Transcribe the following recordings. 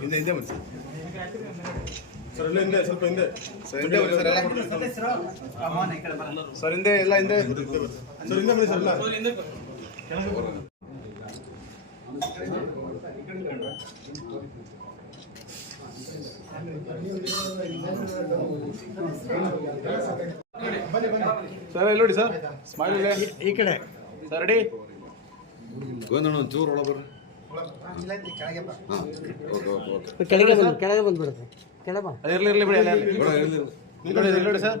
ಹಿಂದೆ ಹಿಂದೆ ಬನ್ನಿ ಸರ್ ಇಲ್ಲ ಹಿಂದೆ ಸ್ವಲ್ಪ ಹಿಂದೆ. ಸರ್ ಹಿಂದೆ ಬನ್ನಿ ಸರ್ ಎಲ್ಲ ಸರ್ ಹಿಂದೆ ಎಲ್ಲ ಹಿಂದೆ. ಸರ್ ಹಿಂದೆ ಬನ್ನಿ ಸರ್ ಎಲ್ಲ. ಸರ್ ಇಲ್ಲಿ ನೋಡಿ ಸರ್. ಸ್ಮೈಲ್ ಇದೆ. ಈ ಕಡೆ. ಸರ್ ರೆಡಿ ಗೋವಿಂದಣ್ಣ ಒಂಚೂರು ಒಳಗೆ ಬರ್ರಿ. ಹಾಂ ಓಕೆ ಓಕೆ ಓಕೆ. ಕೆಳಗೆ ಬಂದು ಕೆಳಗೆ ಬಂದ್ಬಿಡುತ್ತೆ ಕೆಳಗೆ ಬಾ. ಇರ್ಲಿ ಇರ್ಲಿ ಬಿಡಿ ಅಲ್ಲೇ ಇರ್ಲಿ. ಮಾಡಿ ಇರಲಿ ಇಲ್ಲಿ ನೋಡಿ ಇಲ್ಲಿ ನೋಡಿ ಸರ್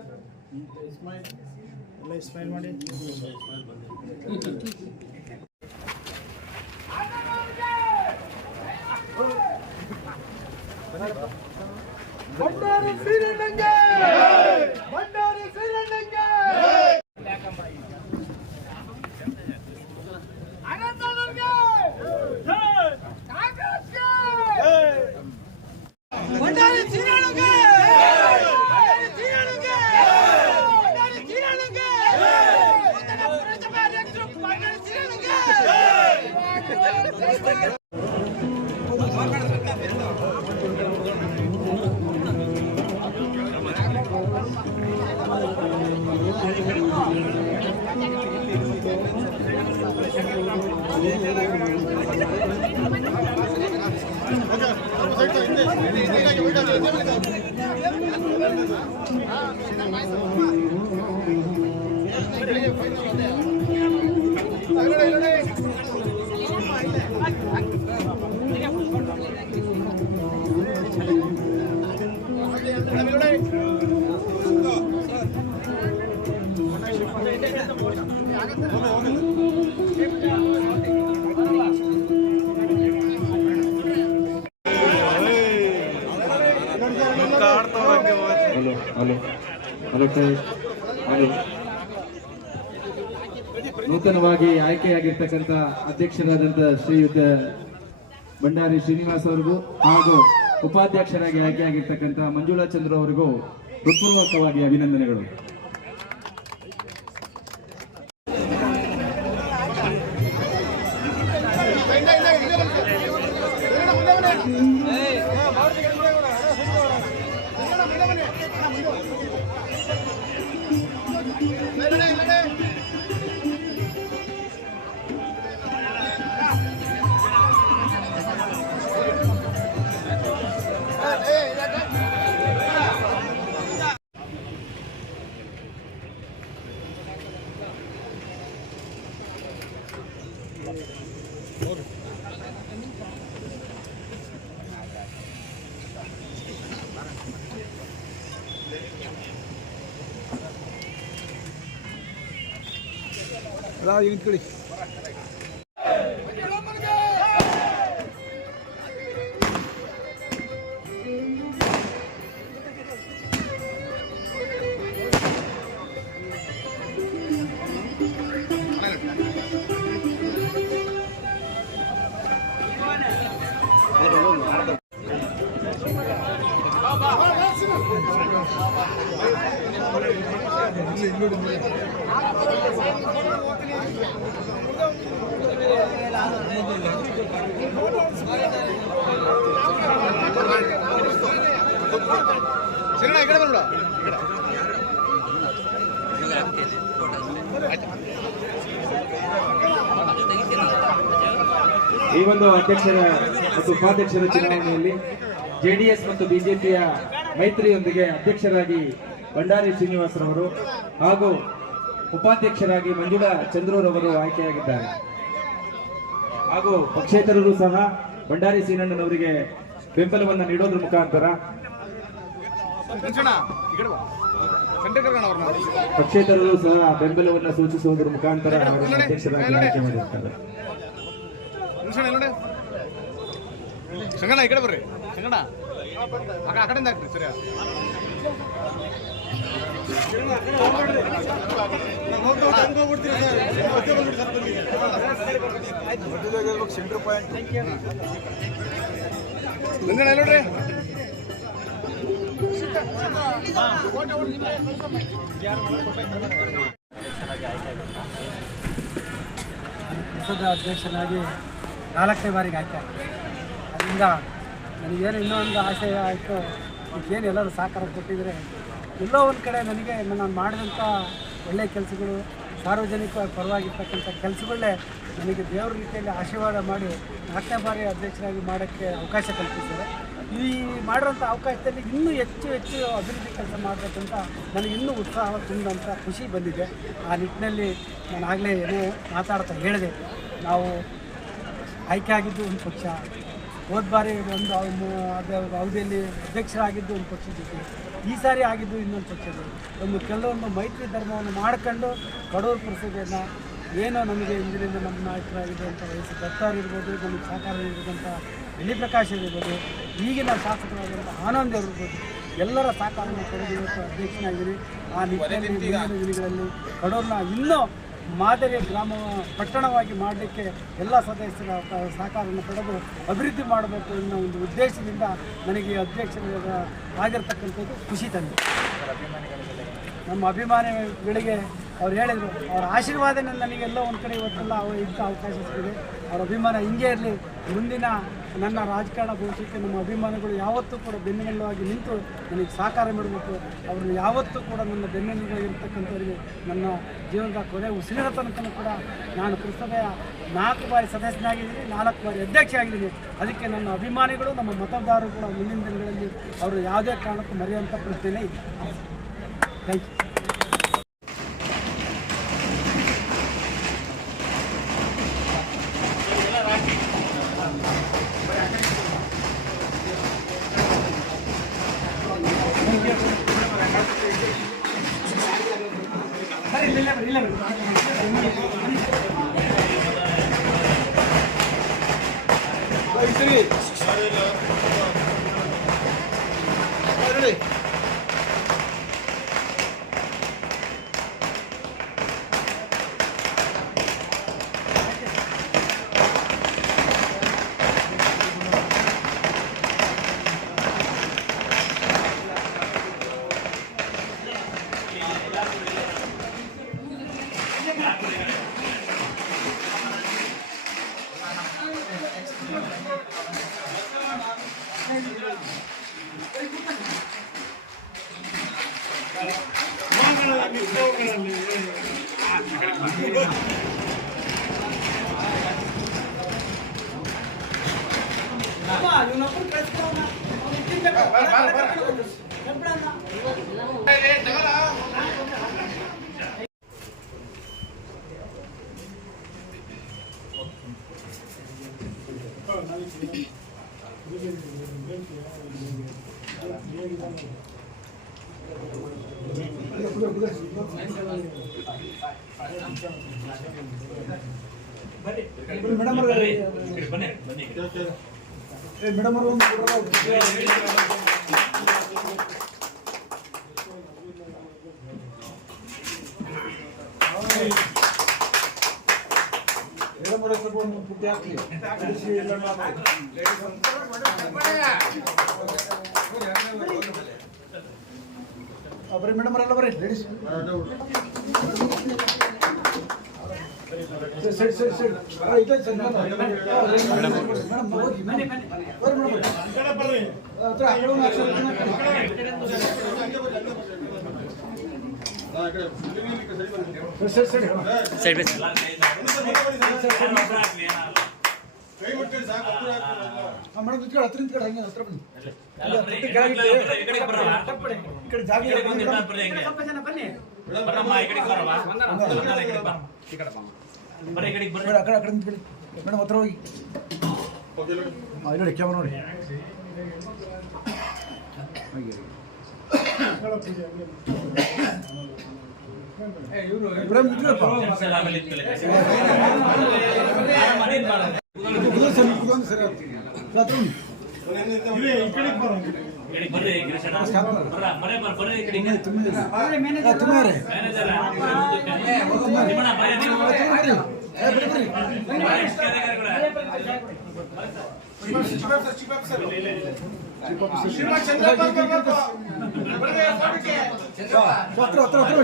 ಹಲೋ ಹಲೋ ನೂತನವಾಗಿ ಆಯ್ಕೆಯಾಗಿರ್ತಕ್ಕಂಥ ಅಧ್ಯಕ್ಷರಾದಂತ ಶ್ರೀಯುತ ಭಂಡಾರಿ ಶ್ರೀನಿವಾಸ್ ಅವರಿಗೂ ಹಾಗೂ ಉಪಾಧ್ಯಕ್ಷರಾಗಿ ಆಯ್ಕೆಯಾಗಿರ್ತಕ್ಕಂಥ ಮಂಜುಳಾ ಚಂದ್ರ ಅವರಿಗೂ ಹೃತ್ಪೂರ್ವಕವಾಗಿ ಅಭಿನಂದನೆಗಳು メダル! அதாவது யூனிட் கொடி இன்னொரு ಈ ಒಂದು ಅಧ್ಯಕ್ಷರ ಮತ್ತು ಉಪಾಧ್ಯಕ್ಷರ ಚುನಾವಣೆಯಲ್ಲಿ ಜೆಡಿಎಸ್ ಮತ್ತು ಬಿಜೆಪಿಯ ಮೈತ್ರಿಯೊಂದಿಗೆ ಅಧ್ಯಕ್ಷರಾಗಿ ಭಂಡಾರಿ ಶ್ರೀನಿವಾಸರವರು ಹಾಗೂ ಉಪಾಧ್ಯಕ್ಷರಾಗಿ ಮಂಜುಳಾ ಚಂದ್ರೂರವರು ಆಯ್ಕೆಯಾಗಿದ್ದಾರೆ. ಹಾಗೂ ಪಕ್ಷೇತರರು ಸಹ ಭಂಡಾರಿ ಸೀನಣ್ಣನವರಿಗೆ ಬೆಂಬಲವನ್ನು ನೀಡೋದ್ರ ಮುಖಾಂತರ ಶರಣ ಈ ಕಡೆ ಬಾ ಸೆಂಟರ್ ಕರ್ಕೊಂಡು ಅವ್ರನ್ನ ಪಕ್ಷೇತರರು ಸಹ ಬೆಂಬಲವನ್ನು ಸೂಚಿಸುವುದರ ಮುಖಾಂತರ ಅವರನ್ನು ಅಧ್ಯಕ್ಷರಾಗಿ ಆಯ್ಕೆ ಮಾಡಿರ್ತಾರೆ. ಪಾಯಿಂಟ್ ಸಂಗಣ ಈ ಕಡೆ ಬರ್ರಿ. ಸಂಗಣ ಆಗ ಆ ಕಡೆಯಿಂದ ಹಾಕ್ರಿ ಸರಿಯಾ? ಸಂಗಣ ಎಲ್ಲ ಹೊಸದ ಅಧ್ಯಕ್ಷನಾಗಿ ನಾಲ್ಕನೇ ಬಾರಿಗೆ ಆಯ್ಕೆ. ಅದರಿಂದ ನನಗೇನು ಇನ್ನೂ ಒಂದು ಆಸೆ ಆಯಿತು ಏನು ಎಲ್ಲರೂ ಸಹಕಾರ ಕೊಟ್ಟಿದ್ರೆ ಎಲ್ಲೋ ಒಂದು ಕಡೆ ನನಗೆ ನಾನು ಮಾಡಿದಂಥ ಒಳ್ಳೆಯ ಕೆಲಸಗಳು ಸಾರ್ವಜನಿಕ ಪರವಾಗಿರ್ತಕ್ಕಂಥ ಕೆಲಸಗಳೇ ನನಗೆ ದೇವ್ರ ರೀತಿಯಲ್ಲಿ ಆಶೀರ್ವಾದ ಮಾಡಿ ನಾಲ್ಕನೇ ಬಾರಿ ಅಧ್ಯಕ್ಷರಾಗಿ ಮಾಡೋಕ್ಕೆ ಅವಕಾಶ ಕಲ್ಪಿಸಿದ್ದಾರೆ. ಈ ಮಾಡಿರೋಂಥ ಅವಕಾಶದಲ್ಲಿ ಇನ್ನೂ ಹೆಚ್ಚು ಹೆಚ್ಚು ಅಭಿವೃದ್ಧಿ ಕೆಲಸ ಮಾಡಬೇಕಂತ ನನಗೆ ಇನ್ನೂ ಉತ್ಸಾಹ ತುಂಬಿದಂಥ ಖುಷಿ ಬಂದಿದೆ. ಆ ನಿಟ್ಟಿನಲ್ಲಿ ನಾನು ಆಗಲೇ ಏನೋ ಮಾತಾಡ್ತಾ ಹೇಳಿದೆ. ನಾವು ಆಯ್ಕೆ ಆಗಿದ್ದು ಒಂದು ಪಕ್ಷ, ಹೋದ ಬಾರಿ ಒಂದು ಅವ್- ಮು- ಅದು ಅವಧಿಯಲ್ಲಿ ಅಧ್ಯಕ್ಷರಾಗಿದ್ದು ಒಂದು ಪಕ್ಷದ ಜೊತೆ, ಈ ಸಾರಿ ಆಗಿದ್ದು ಇನ್ನೊಂದು ಪಕ್ಷದ ಒಂದು ಕೆಲವೊಂದು ಮೈತ್ರಿ ಧರ್ಮವನ್ನು ಮಾಡ್ಕೊಂಡು ಕಡೂರು ಪುರಸಭೆಯನ್ನು ಏನೋ ನಮಗೆ ಇಂದಿನಿಂದ ನಮ್ಮ ನಾಯಕರಾಗಿದೆ ಅಂತ ದತ್ತಾರ್ ಇರ್ಬೋದು, ನಮಗೆ ಸಹಕಾರ ನೀಡಿದಂಥ ಎಲ್ಲಿ ಪ್ರಕಾಶ್ ಇರ್ಬೋದು ಈಗಿನ ಶಾಸಕರಾದಂಥ ಆನಂದ್ ಇರ್ಬೋದು ಎಲ್ಲರ ಸಹಕಾರವನ್ನು ಕೊಡೋದು ಇವತ್ತು ಅಧ್ಯಕ್ಷನಾಗಿದ್ದೀನಿ ಆ ನಿಟ್ಟಿನಲ್ಲಿ ಕಡೋರನ್ನ ದಿನಗಳಲ್ಲಿ ಕಡೂರನ್ನ ಇನ್ನೂ ಮಾದರಿಯ ಗ್ರಾಮ ಪಟ್ಟಣವಾಗಿ ಮಾಡಲಿಕ್ಕೆ ಎಲ್ಲ ಸದಸ್ಯರ ಸಹಕಾರವನ್ನು ಪಡೆದು ಅಭಿವೃದ್ಧಿ ಮಾಡಬೇಕು ಅನ್ನೋ ಒಂದು ಉದ್ದೇಶದಿಂದ ನನಗೆ ಅಧ್ಯಕ್ಷರ ಆಗಿರ್ತಕ್ಕಂಥದ್ದು ಖುಷಿ ತಂದೆ. ನಮ್ಮ ಅಭಿಮಾನಿಗಳಿಗೆ ಅವ್ರು ಹೇಳಿದರು ಅವ್ರ ಆಶೀರ್ವಾದನೆ ನನಗೆಲ್ಲೋ ಒಂದು ಕಡೆ ಇವತ್ತೆಲ್ಲ ಅವ್ರು ಇಂಥ ಅವಕಾಶ ಸಿಗಿದೆ ಅವರ ಅಭಿಮಾನ ಹಿಂಗೆ ಇರಲಿ ಮುಂದಿನ ನನ್ನ ರಾಜಕಾರಣ ಭವಿಷ್ಯಕ್ಕೆ ನಮ್ಮ ಅಭಿಮಾನಿಗಳು ಯಾವತ್ತೂ ಕೂಡ ಬೆನ್ನೆಲುವಾಗಿ ನಿಂತು ನನಗೆ ಸಹಕಾರ ಮಾಡಬೇಕು. ಅವರು ಯಾವತ್ತೂ ಕೂಡ ನನ್ನ ಬೆನ್ನೆಲುಬಾಗಿರ್ತಕ್ಕಂಥವ್ರಿಗೆ ನನ್ನ ಜೀವನದ ಕೊನೆ ಉಸಿರಿನ ತನಕ ಕೂಡ ನಾನು ಪುರಸಭೆಯ ನಾಲ್ಕು ಬಾರಿ ಸದಸ್ಯನಾಗಿದ್ದೀನಿ, ನಾಲ್ಕು ಬಾರಿ ಅಧ್ಯಕ್ಷ ಆಗಿದ್ದೀನಿ ಅದಕ್ಕೆ ನನ್ನ ಅಭಿಮಾನಿಗಳು, ನಮ್ಮ ಮತದಾರರು ಕೂಡ ಮುಂದಿನ ದಿನಗಳಲ್ಲಿ ಅವರು ಯಾವುದೇ ಕಾರಣಕ್ಕೂ ಮರೆಯುವಂಥ ಪ್ರಶ್ನೆಯೇ ಇದೆ ಥ್ಯಾಂಕ್ ಯು Hey! ಬರ್ರಿ ಮೇಡಮ್ ಎಲ್ಲ ಬರ್ರಿ ಲೇಡೀಸ್ ಸರಿ ಸರಿ ಸರಿ ಇದೆ ಸರ್ ಮೇಡಮ್ ಬರ್ರಿ ಮೇಡಮ್ ಹತ್ರ ಆ ಕಡೆ ಒಂದು ಅಕ್ಷರ ಇರ್ತಾನೆ, ಆ ಕಡೆ. ಹಾ, ಈ ಕಡೆ. ಇಲ್ಲಿ, ಇಲ್ಲಿ, ಈ ಕಡೆ ಸೈಡ್ ಬನ್ನಿ. ಸರಿ, ಸರಿ, ಸರಿ. ಕೈ ಮುಟ್ಕೊಳ್ಳಿ ಸಾಕು, ಹತ್ರ ಹಾಕ್ಬಿಡಿ ಎಲ್ಲ. ಆ, ಮೇಡಮ್ ನಿಂತ್ಕೊಳ್ಳಿ, ಹತ್ರ ನಿಂತ್ಕೊಳ್ಳಿ, ಹಂಗೆ ಹತ್ರ ಬನ್ನಿ. ಅಲ್ಲಿ ಹತ್ರ ಕೆಳಗೆ ಇಟ್ಟು, ಈ ಕಡೆ ಜಾಗ ಇಲ್ಲ, ಬನ್ನಿ, ಬನ್ನಿ. ಸ್ವಲ್ಪ ಜನ ಬನ್ನಿ ಮೇಡಮ್, ಆ ಕಡೆ ಆ ಕಡೆ ನಿಂತ್ಕೊಳ್ಳಿ. ಮೇಡಮ್ ಹತ್ರ ಹೋಗಿ ಓಕೆ, ಇಲ್ಲಿ. ಆ, ಇಲ್ಲಿ ನೋಡಿ ಕ್ಯಾಮರಾ ನೋಡಿ ಇಬ್ರಾಹಿಂ ನಿಂತ್ಕೊಳ್ಳಪ್ಪ. ಕುದುರೆ ಸರಿ, ಕುದುರೆ ಸರಿ ಆಗ್ತದೆ. ಹತ್ರ ಬನ್ನಿ. ಆ, ತುಮಾರೆ. ಏ, ಬನ್ನಿ, ಬನ್ನಿ. ಹತ್ರ ಹತ್ರ ಹತ್ರ